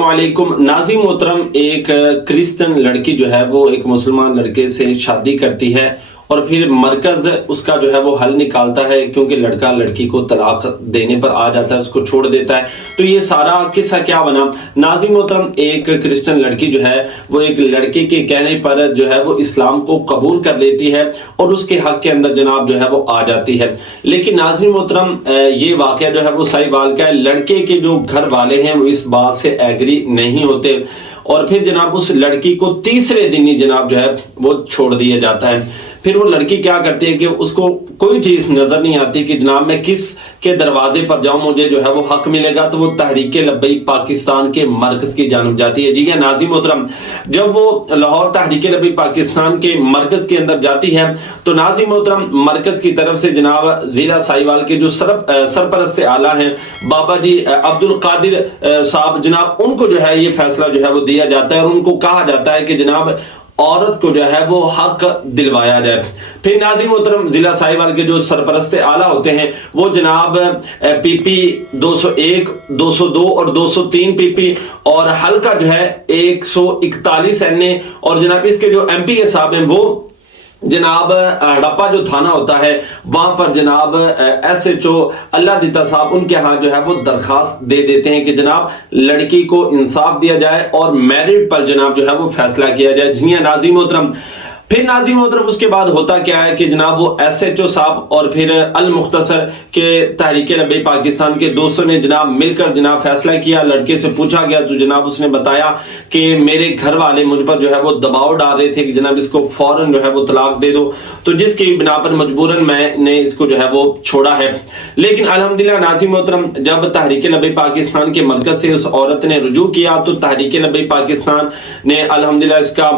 السلام علیکم ناظرین محترم، ایک کرسچن لڑکی جو ہے وہ ایک مسلمان لڑکے سے شادی کرتی ہے اور پھر مرکز اس کا جو ہے وہ حل نکالتا ہے، کیونکہ لڑکا لڑکی کو طلاق دینے پر آ جاتا ہے، اس کو چھوڑ دیتا ہے۔ تو یہ سارا قصہ کیا بنا؟ ناظرین محترم، ایک کرسچن لڑکی جو ہے وہ ایک لڑکے کے کہنے پر جو ہے وہ اسلام کو قبول کر لیتی ہے اور اس کے حق کے اندر جناب جو ہے وہ آ جاتی ہے۔ لیکن ناظرین محترم، یہ واقعہ جو ہے وہ صحیح وال کا ہے۔ لڑکے کے جو گھر والے ہیں وہ اس بات سے ایگری نہیں ہوتے اور پھر جناب اس لڑکی کو تیسرے دن ہی جناب جو ہے وہ چھوڑ دیا جاتا ہے۔ پھر وہ لڑکی کیا کرتی ہے کہ اس کو کوئی چیز نظر نہیں آتی کہ جناب میں کس کے دروازے پر جاؤں، مجھے جو ہے وہ حق ملے گا۔ تو وہ تحریک لبیک پاکستان کے مرکز کی جانب جاتی ہے۔ جی ہاں ناظرین محترم، جب وہ لاہور تحریک لبیک پاکستان کے مرکز کے اندر جاتی ہے تو ناظرین محترم مرکز کی طرف سے جناب ضلع ساہیوال کے جو سرپرست اعلیٰ ہیں بابا جی عبدالقادر صاحب، جناب ان کو جو ہے یہ فیصلہ جو ہے وہ دیا جاتا ہے اور ان کو کہا جاتا ہے کہ جناب عورت کو جو ہے وہ حق دلوایا جائے۔ پھر ناظرین محترم ضلع ساہیوال کے جو سرپرست اعلیٰ ہوتے ہیں وہ جناب پی پی 201 202 اور 203 پی پی اور حلقہ جو ہے 141 NA اور جناب اس کے جو MP صاحب ہیں وہ جناب ہڑپا جو تھانہ ہوتا ہے وہاں پر جناب SHO اللہ دیتا صاحب ان کے ہاں جو ہے وہ درخواست دے دیتے ہیں کہ جناب لڑکی کو انصاف دیا جائے اور میرٹ پر جناب جو ہے وہ فیصلہ کیا جائے۔ جی ہاں ناظرین محترم، پھر ناظرین محترم اس کے بعد ہوتا کیا ہے کہ جناب وہ SHO صاحب اور پھر المختصر کے تحریک لبیک پاکستان کے دوستوں نے جناب مل کر جناب فیصلہ کیا۔ لڑکے سے پوچھا گیا تو جناب اس نے بتایا کہ میرے گھر والے مجھ پر جو ہے وہ دباؤ ڈال رہے تھے کہ جناب اس کو فوراً جو ہے وہ طلاق دے دو، تو جس کی بنا پر مجبوراً میں نے اس کو جو ہے وہ چھوڑا ہے۔ لیکن الحمدللہ ناظرین محترم، جب تحریک لبیک پاکستان کے مرکز سے اس عورت نے رجوع کیا تو تحریک لبیک پاکستان نے الحمدللہ اس کا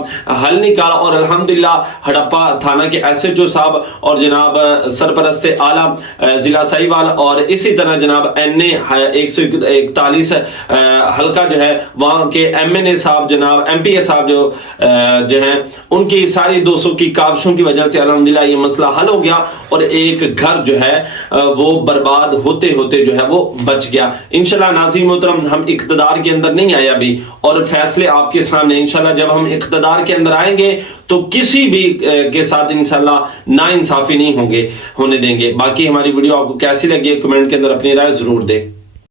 حل نکالا اور الحمدللہ ہڑپا تھانہ کے SHO صاحب اور جناب سرپرست اعلیٰ ضلع ساہیوال اور اسی طرح جناب NA 141 حلقہ جو ہے وہاں کے MNA صاحب جناب MP صاحب جو ہیں ان کی ساری 200 کی کاوشوں کی وجہ سے الحمدللہ یہ مسئلہ حل ہو گیا اور ایک گھر جو ہے وہ برباد ہوتے ہوتے جو ہے وہ بچ گیا۔ انشاءاللہ ناظرین محترم، ہم اقتدار کے اندر نہیں آیا ابھی اور فیصلے آپ کے سامنے انشاءاللہ جب ہم اقتدار کے اندر آئیں گے تو کسی بھی کے ساتھ انشاءاللہ نا انصافی نہیں ہونے دیں گے۔ باقی ہماری ویڈیو آپ کو کیسی لگی ہے کمنٹ کے اندر اپنی رائے ضرور دیں۔